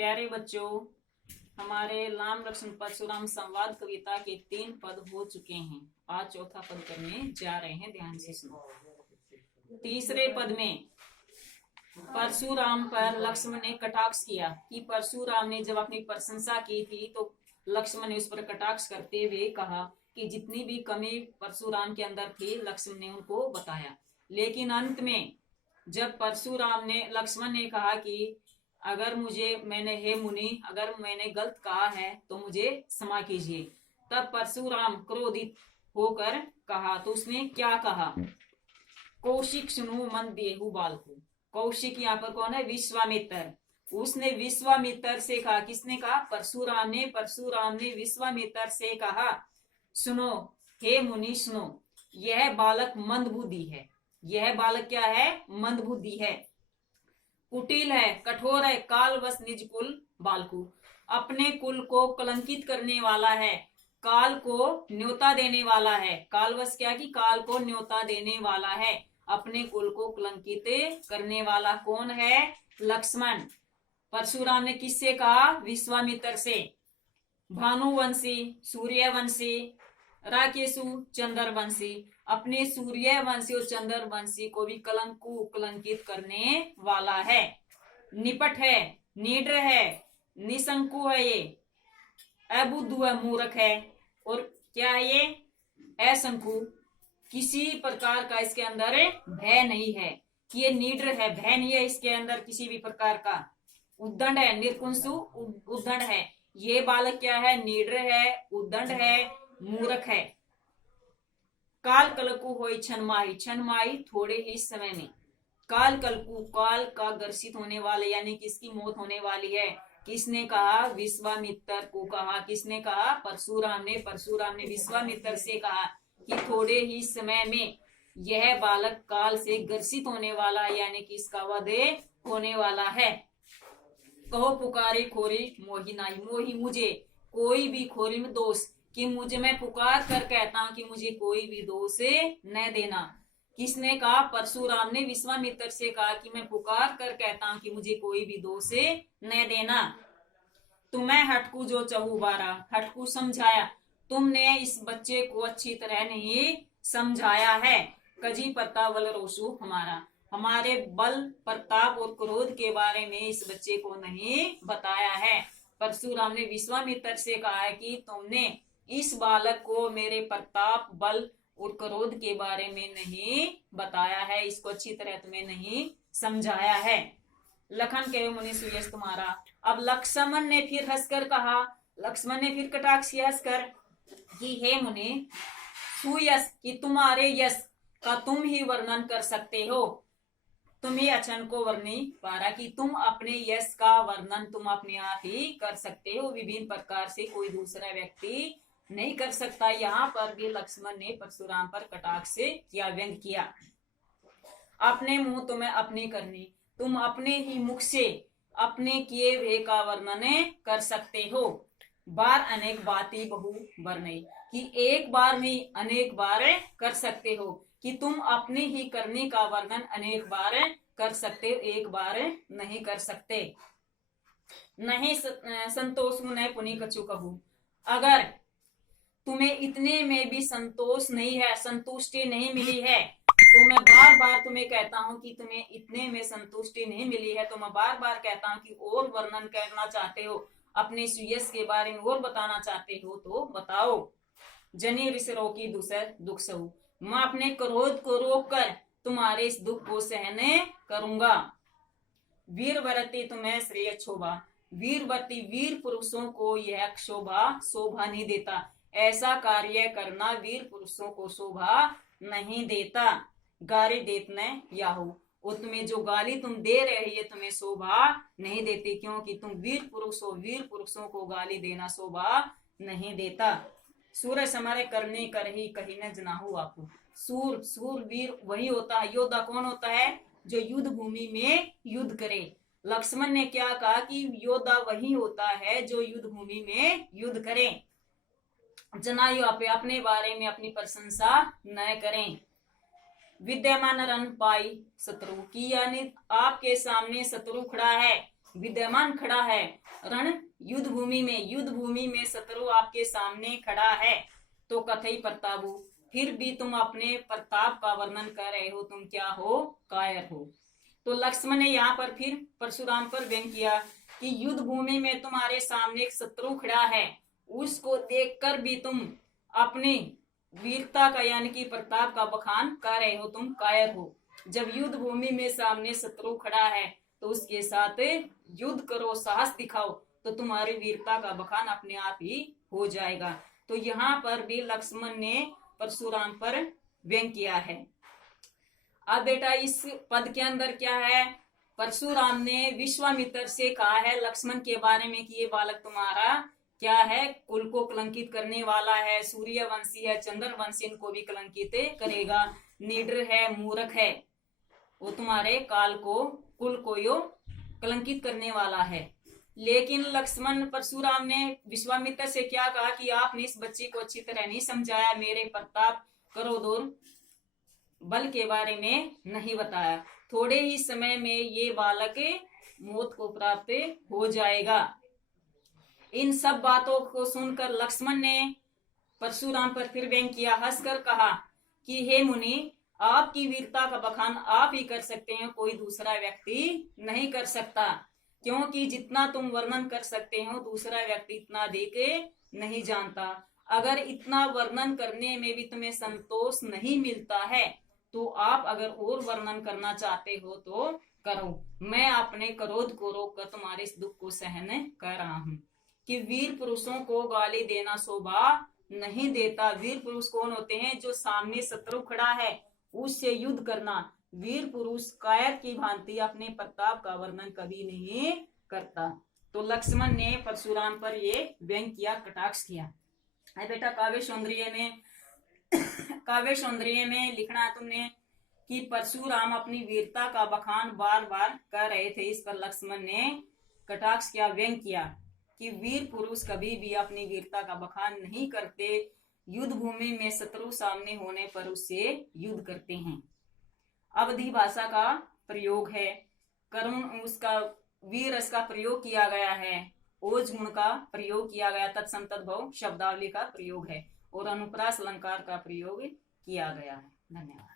प्यारे बच्चों, हमारे राम लक्ष्मण परशुराम संवाद कविता के 3 पद हो चुके हैं। आज चौथा पद करने जा रहे हैं, ध्यान से सुनो। तीसरे पद में परशुराम पर लक्ष्मण ने कटाक्ष किया कि परशुराम ने जब अपनी प्रशंसा की थी तो लक्ष्मण ने उस पर कटाक्ष करते हुए कहा कि जितनी भी कमी परशुराम के अंदर थी लक्ष्मण ने उनको बताया। लेकिन अंत में जब लक्ष्मण ने कहा कि अगर हे मुनि, अगर मैंने गलत कहा है तो मुझे क्षमा कीजिए, तब परशुराम क्रोधित होकर कहा, तो उसने क्या कहा? कौशिक सुनु मन देहु बालकु। कौशिक यहाँ पर कौन है? विश्वामित्र। उसने विश्वामित्र से कहा, किसने कहा? परशुराम ने विश्वामित्र से कहा, सुनो हे मुनि सुनो, यह बालक मंदबुद्धि है। यह बालक क्या है? मंदबुद्धि है, कुटिल है, कठोर है, कालवश निज कुल बालकु। अपने कुल को कलंकित करने वाला है, काल को न्योता देने वाला है। कालवश क्या? कि काल को न्योता देने वाला है, अपने कुल को कलंकित करने वाला कौन है? लक्ष्मण। परशुराम ने किससे कहा? विश्वामित्र से। भानुवंशी, सूर्यवंशी, राकेशु, चंद्रवंशी, अपने सूर्यवंशी और चंद्रवंशी को भी कलंकित करने वाला है। निपट है, निड्र है, निशंकु है, ये अबुद्धू है, मूर्ख है, और क्या है ये? असंकु। किसी प्रकार का इसके अंदर भय नहीं है, कि ये निड्र है, भय नहीं है इसके अंदर किसी भी प्रकार का। उद्दंड है, निर्कुंसु उद्दंड है। ये बालक क्या है? निड्र है, उद्दंड है, मूर्ख है। काल कलकु होई छनमाही, छनमाही थोड़े ही समय में। काल कलकु, काल का ग्रसित होने वाले, यानी किसकी मौत होने वाली है। किसने कहा? विश्वामित्र को कहा। किसने कहा? परशुराम ने विश्वामित्र से कहा कि थोड़े ही समय में यह बालक काल से ग्रसित होने वाला, यानी कि इसका वध होने वाला है। कहो पुकारे खोरी मोही नाई, मोही मुझे कोई भी खोरी में दोष, कि मुझे मैं पुकार कर कहता हूं कि मुझे कोई भी दोष न देना। किसने कहा? परशुराम ने विश्वामित्र से कहा कि मैं पुकार कर कहता हूं कि मुझे कोई भी दोष न देना। तुम्हें हटकू जो चहु बारा, हटकू समझाया, तुमने इस बच्चे को अच्छी तरह नहीं समझाया है। कजी प्रताप बल रोसु हमारा, हमारे बल प्रताप और क्रोध के बारे में इस बच्चे को नहीं बताया है। परशुराम ने विश्वामित्र से कहा है कि तुमने इस बालक को मेरे प्रताप, बल और क्रोध के बारे में नहीं बताया है, इसको अच्छी तरह तुम्हें नहीं समझाया है। लखन कहे मुनि सुयश तुम्हारा। अब लक्ष्मण ने फिर हंसकर कहा, लक्ष्मण ने फिर कटाक्ष किया हंसकर कि हे मुनि, सुयश, कि तुम्हारे यश का तुम ही वर्णन कर सकते हो। तुम ही अचन को वर्णी पारा, कि तुम अपने यश का वर्णन तुम अपने आप ही कर सकते हो, विभिन्न प्रकार से कोई दूसरा व्यक्ति नहीं कर सकता। यहाँ पर भी लक्ष्मण ने परशुराम पर कटाक्ष से किया, व्यंग किया। अपने मुंह तुम्हें अपनी करनी, तुम अपने ही मुख से अपने किए हुए का वर्णन कर सकते हो। बार अनेक बाती बहु वर्णय, कि एक बार नहीं अनेक बार कर सकते हो, कि तुम अपने ही करने का वर्णन अनेक बार कर सकते हो, एक बार नहीं कर सकते। नहीं संतोष न पुनि कछु कहू, अगर तुम्हें इतने में भी संतोष नहीं है, संतुष्टि नहीं मिली है, तो मैं बार बार तुम्हें कहता हूं कि तुम्हें इतने में संतुष्टि नहीं मिली है, तो मैं बार बार कहता हूं कि और वर्णन करना चाहते हो, अपने सुयश के बारे में और बताना चाहते हो तो बताओ। जनी ऋषरो की दूसर दुख सहु, मैं अपने क्रोध को रोककर तुम्हारे इस दुख को सहन करूंगा। वीर व्रती तुम्हें श्रेय शोभा, वीरवती वीर पुरुषों को यह शोभा नहीं देता। ऐसा कार्य करना वीर पुरुषों को शोभा नहीं देता। गारी देतने याहू, और तुम्हें जो गाली तुम दे रहे ये तुम्हें शोभा नहीं देती, क्योंकि तुम वीर पुरुष हो, वीर पुरुषों को गाली देना शोभा नहीं देता। सूर्य समारे करने कर ही कहीं न जनाहू आपू, सूर वीर वही होता है, योद्धा कौन होता है? जो युद्ध भूमि में युद्ध करे। लक्ष्मण ने क्या कहा कि योद्धा वही होता है जो युद्ध भूमि में युद्ध करे। जनायु अपने बारे में अपनी प्रशंसा न करें। विद्यमान रन पाई शत्रु की, यानी आपके सामने शत्रु खड़ा है, विद्यमान खड़ा है रण युद्ध भूमि में शत्रु आपके सामने खड़ा है, तो कथई प्रतापु, फिर भी तुम अपने प्रताप का वर्णन कर रहे हो, तुम क्या हो, कायर हो। तो लक्ष्मण ने यहाँ पर फिर परशुराम पर व्यंग किया कि युद्ध भूमि में तुम्हारे सामने एक शत्रु खड़ा है, उसको देखकर भी तुम अपने वीरता का यानी कि प्रताप का बखान कर रहे हो, तुम कायर हो। जब युद्ध भूमि में सामने शत्रु खड़ा है तो उसके साथ युद्ध करो, साहस दिखाओ, तो तुम्हारी वीरता का बखान अपने आप ही हो जाएगा। तो यहाँ पर भी लक्ष्मण ने परशुराम पर व्यंग किया है। अब बेटा इस पद के अंदर क्या है, परशुराम ने विश्वामित्र से कहा है लक्ष्मण के बारे में कि ये बालक तुम्हारा क्या है, कुल को कलंकित करने वाला है, सूर्यवंशी है, चंद्रवंशी, इनको भी कलंकित करेगा, निडर है, मूर्ख है, वो तुम्हारे काल को, कुल को यो कलंकित करने वाला है। लेकिन लक्ष्मण परशुराम ने विश्वामित्र से क्या कहा कि आपने इस बच्चे को अच्छी तरह नहीं समझाया, मेरे प्रताप क्रोध और बल के बारे में नहीं बताया, थोड़े ही समय में ये बालक मौत को प्राप्त हो जाएगा। इन सब बातों को सुनकर लक्ष्मण ने परशुराम पर फिर व्यंग किया, हंसकर कहा कि हे मुनि, आपकी वीरता का बखान आप ही कर सकते हैं, कोई दूसरा व्यक्ति नहीं कर सकता, क्योंकि जितना तुम वर्णन कर सकते हो दूसरा व्यक्ति इतना देख नहीं जानता। अगर इतना वर्णन करने में भी तुम्हें संतोष नहीं मिलता है तो आप अगर और वर्णन करना चाहते हो तो करो, मैं अपने क्रोध को रोककर तुम्हारे इस दुख को सहन कर रहा हूँ। कि वीर पुरुषों को गाली देना शोभा नहीं देता। वीर पुरुष कौन होते हैं, जो सामने शत्रु खड़ा है उससे युद्ध करना। वीर पुरुष कायर की भांति अपने प्रताप का वर्णन कभी नहीं करता। तो लक्ष्मण ने परशुराम पर ये व्यंग किया, कटाक्ष किया है। बेटा काव्य सौंदर्य में लिखना है तुमने कि परशुराम अपनी वीरता का बखान बार बार कर रहे थे, इस पर लक्ष्मण ने कटाक्ष किया, व्यंग किया कि वीर पुरुष कभी भी अपनी वीरता का बखान नहीं करते, युद्ध भूमि में शत्रु सामने होने पर उससे युद्ध करते हैं। अवधि भाषा का प्रयोग है, करुण उसका वीर रस का प्रयोग किया गया है, ओज गुण का प्रयोग किया गया, तत्सम तद्भव शब्दावली का प्रयोग है और अनुप्रास अलंकार का प्रयोग किया गया है। धन्यवाद।